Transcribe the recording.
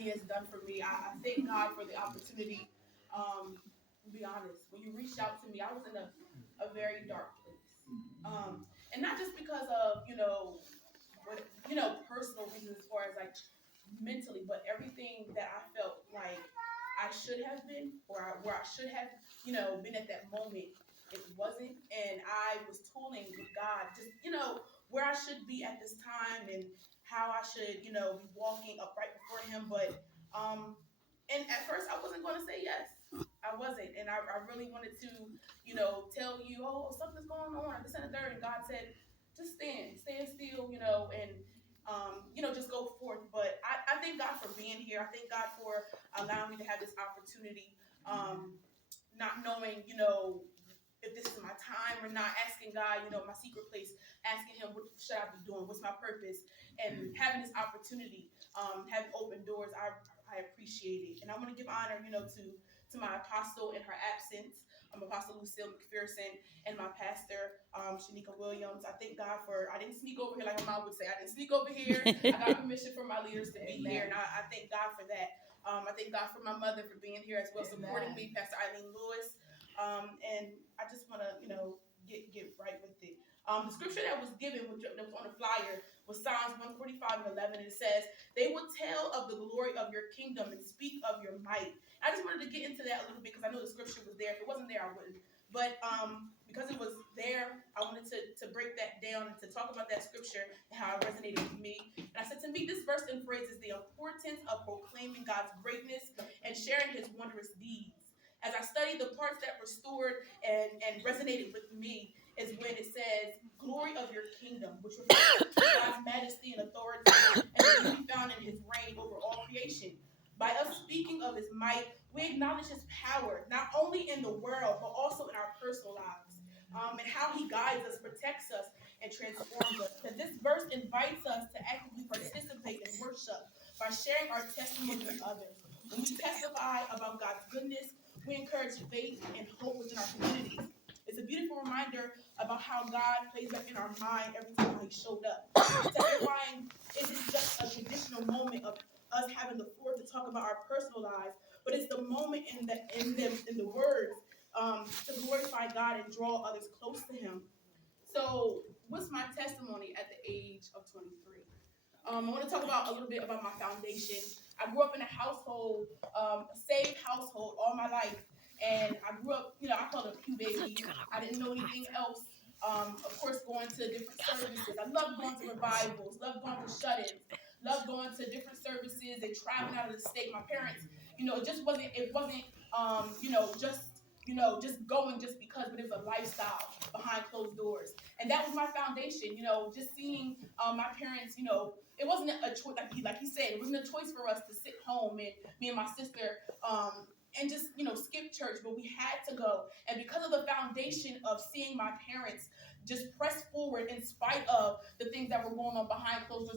He has done for me. I thank God for the opportunity. To be honest, when you reached out to me, I was in a very dark place. And not just because of, what, personal reasons as far as like mentally, but everything that I felt like I should have been, where I should have, been at that moment, it wasn't. And I was tooling with God, just, where I should be at this time and how I should, be walking upright before Him. But, and at first I wasn't going to say yes. I wasn't. And I really wanted to, tell you, oh, something's going on, this and the third. And God said, just stand still, and just go forth. But I thank God for being here. I thank God for allowing me to have this opportunity. Not knowing, if this is my time or not, asking God, my secret place, asking Him, what should I be doing? What's my purpose? And having this opportunity, having open doors, I appreciate it. And I want to give honor, to my apostle in her absence, Apostle Lucille McPherson, and my pastor, Shanika Williams. I thank God I didn't sneak over here like my mom would say. I didn't sneak over here. I got permission from my leaders to be here, and I thank God for that. I thank God for my mother for being here as well, supporting me, Pastor Eileen Lewis. And I just want to, get right with it. The scripture that was given, that was on the flyer, was Psalms 145:11. It says, "They will tell of the glory of your kingdom and speak of your might." I just wanted to get into that a little bit because I know the scripture was there. If it wasn't there, I wouldn't. But because it was there, I wanted to break that down and to talk about that scripture and how it resonated with me. And I said, to me, this verse emphasizes the importance of proclaiming God's greatness and sharing His wondrous deeds. As I studied, the parts that restored and resonated with me is when it says, "Glory of your kingdom," which refers to God's majesty and authority and the beauty found in His reign over all creation. By us speaking of His might, we acknowledge His power, not only in the world, but also in our personal lives, and how He guides us, protects us, and transforms us. Because this verse invites us to actively participate in worship by sharing our testimony with others. When we testify about God's goodness, we encourage faith and hope within our communities. It's a beautiful reminder about how God plays back in our mind every time He showed up. Testifying isn't just a traditional moment of us having the floor to talk about our personal lives, but it's the moment in the words to glorify God and draw others close to Him. So, what's my testimony at the age of 23? I want to talk about a little bit about my foundation. I grew up in a household, a saved household all my life. And I grew up, I call it a pew baby. I didn't know anything else. Of course, going to different services. I loved going to revivals, loved going to shut-ins, loved going to different services and traveling out of the state. My parents, it wasn't, just going just because, but it was a lifestyle behind closed doors. And that was my foundation, just seeing my parents, it wasn't a choice, like he said, it wasn't a choice for us to sit home and me and my sister, and just, skip church, but we had to go. And because of the foundation of seeing my parents just press forward in spite of the things that were going on behind closed doors,